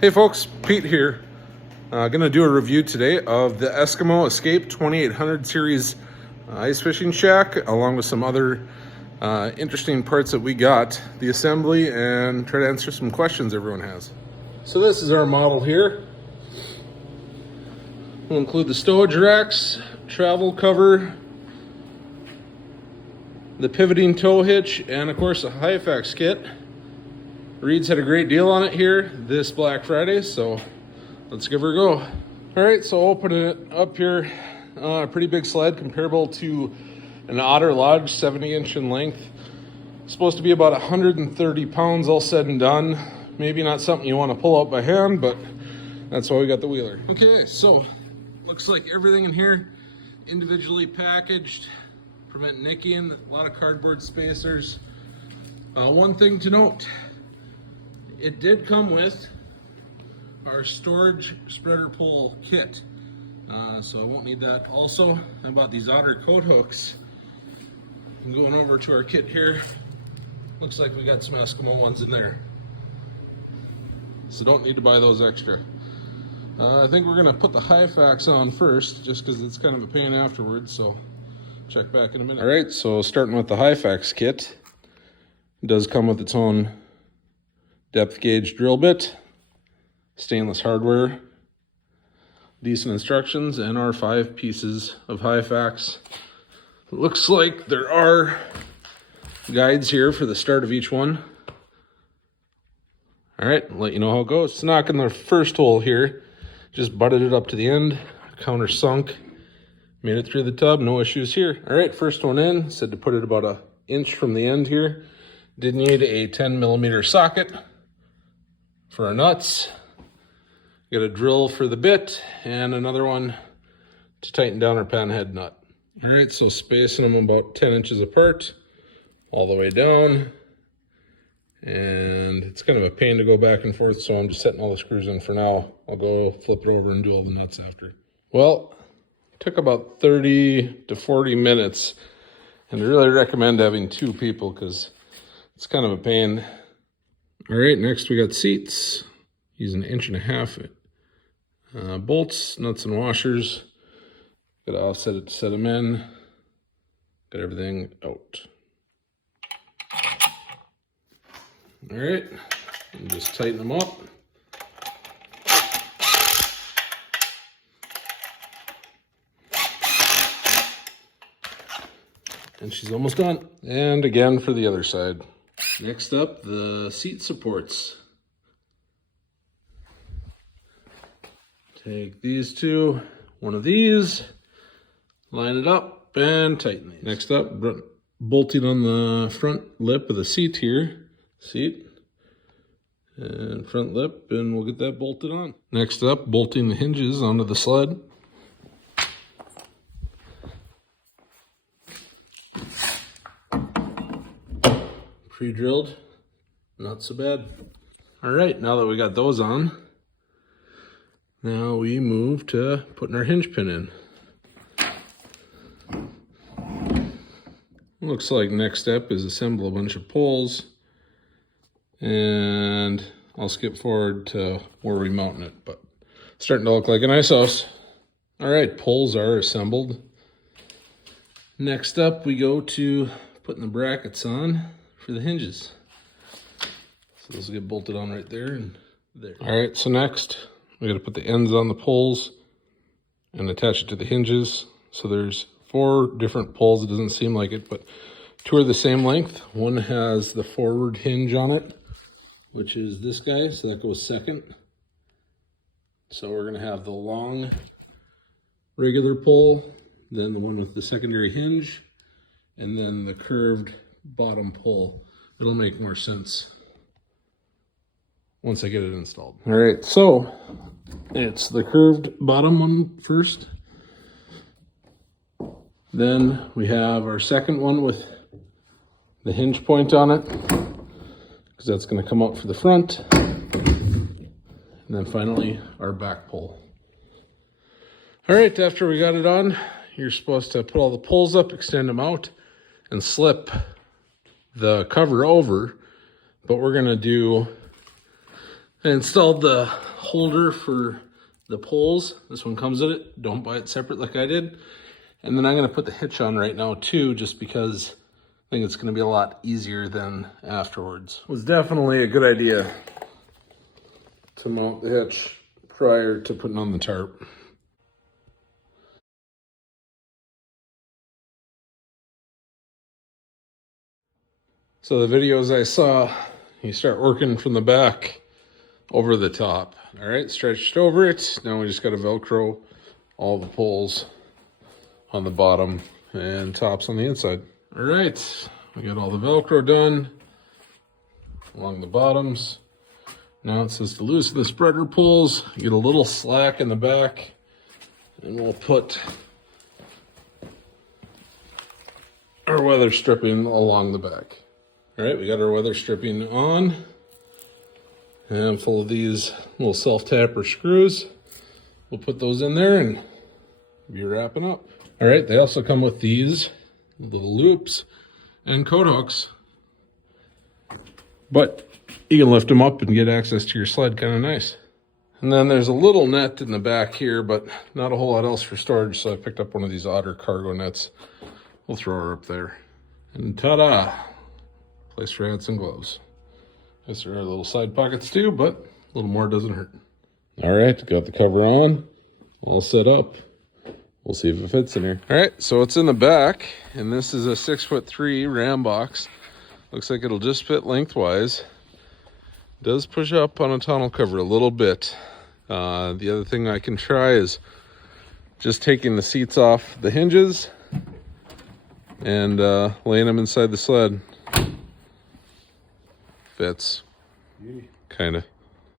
Hey folks, Pete here. Going to do a review today of the Eskimo Eskape 2800 series ice fishing shack, along with some other interesting parts that we got, the assembly, and try to answer some questions everyone has. So this is our model here. We'll include the stowage racks, travel cover, the pivoting tow hitch, and of course a Hyfax kit. Reed's had a great deal on it here this Black Friday, so let's give her a go. All right, so opening it up here, a pretty big sled comparable to an Otter Lodge, 70-inch in length. It's supposed to be about 130 pounds all said and done. Maybe not something you want to pull out by hand, but that's why we got the wheeler. Okay, so looks like everything in here individually packaged, prevent nicking, a lot of cardboard spacers. One thing to note, it did come with our storage spreader pole kit, so I won't need that. Also, I bought these Otter coat hooks. I'm going over to our kit here. Looks like we got some Eskimo ones in there, so don't need to buy those extra. I think we're gonna put the Hyfax on first, just because it's kind of a pain afterwards, so check back in a minute. All right, so starting with the Hyfax kit, it does come with its own depth gauge drill bit, stainless hardware, decent instructions, and our 5 pieces of Hyfax. It looks like there are guides here for the start of each one. All right, I'll let you know how it goes. It's knocking the first hole here, just butted it up to the end, counter sunk, made it through the tub, no issues here. All right, first one in, said to put it about 1 inch from the end here. Did need a 10mm socket for our nuts. Got a drill for the bit and another one to tighten down our pan head nut. All right, so spacing them about 10 inches apart all the way down. And it's kind of a pain to go back and forth, so I'm just setting all the screws in for now. I'll go flip it over and do all the nuts after. Well, it took about 30 to 40 minutes, and I really recommend having 2 people because it's kind of a pain. All right, next we got seats. Use 1.5 inch bolts, nuts and washers. Got to offset it to set them in. Got everything out. All right, and just tighten them up. And she's almost done. And again for the other side. Next up, the seat supports. Take these 2, one of these, line it up and tighten these. Next up, bolting on the front lip of the seat here. And front lip, and we'll get that bolted on. Next up, bolting the hinges onto the sled. Pre-drilled, not so bad. All right, now that we got those on, now we move to putting our hinge pin in. Looks like next step is assemble a bunch of poles, and I'll skip forward to where we mount it, but it's starting to look like an ice house. All right, poles are assembled. Next up, we go to putting the brackets on for the hinges. So this will get bolted on right there and there. All right, so next we got to put the ends on the poles and attach it to the hinges. So there's 4 different poles. It doesn't seem like it, but 2 are the same length. One has the forward hinge on it, which is this guy, so that goes second. So we're gonna have the long regular pole, then the one with the secondary hinge, and then the curved bottom pole. It'll make more sense once I get it installed. All right, so it's the curved bottom one first. Then we have our second one with the hinge point on it, because that's going to come out for the front. And then finally our back pole. All right, after we got it on, you're supposed to put all the poles up, extend them out, and slip the cover over. But we're going to do, I installed the holder for the poles. This one comes in it. Don't buy it separate like I did. And then I'm going to put the hitch on right now too, just because I think it's going to be a lot easier than afterwards. It was definitely a good idea to mount the hitch prior to putting on the tarp. So the videos I saw, you start working from the back over the top. All right, stretched over it. Now we just got to Velcro all the poles on the bottom and tops on the inside. All right, we got all the Velcro done along the bottoms. Now it says to loosen the spreader pulls, get a little slack in the back, and we'll put our weather stripping along the back. All right, we got our weather stripping on, and full of these little self-tapper screws. We'll put those in there and be wrapping up. All right, they also come with these little loops and coat hooks, but you can lift them up and get access to your sled, kind of nice. And then there's a little net in the back here, but not a whole lot else for storage, so I picked up one of these Otter cargo nets. We'll throw her up there. And ta-da! Place for hats and gloves. Guess there are little side pockets too, but a little more doesn't hurt. All right, got the cover on, all set up. We'll see if it fits in here. All right, so it's in the back, and this is a 6'3" Ram box. Looks like it'll just fit lengthwise. Does push up on a tonneau cover a little bit. The other thing I can try is just taking the seats off the hinges and laying them inside the sled. Fits, kind of.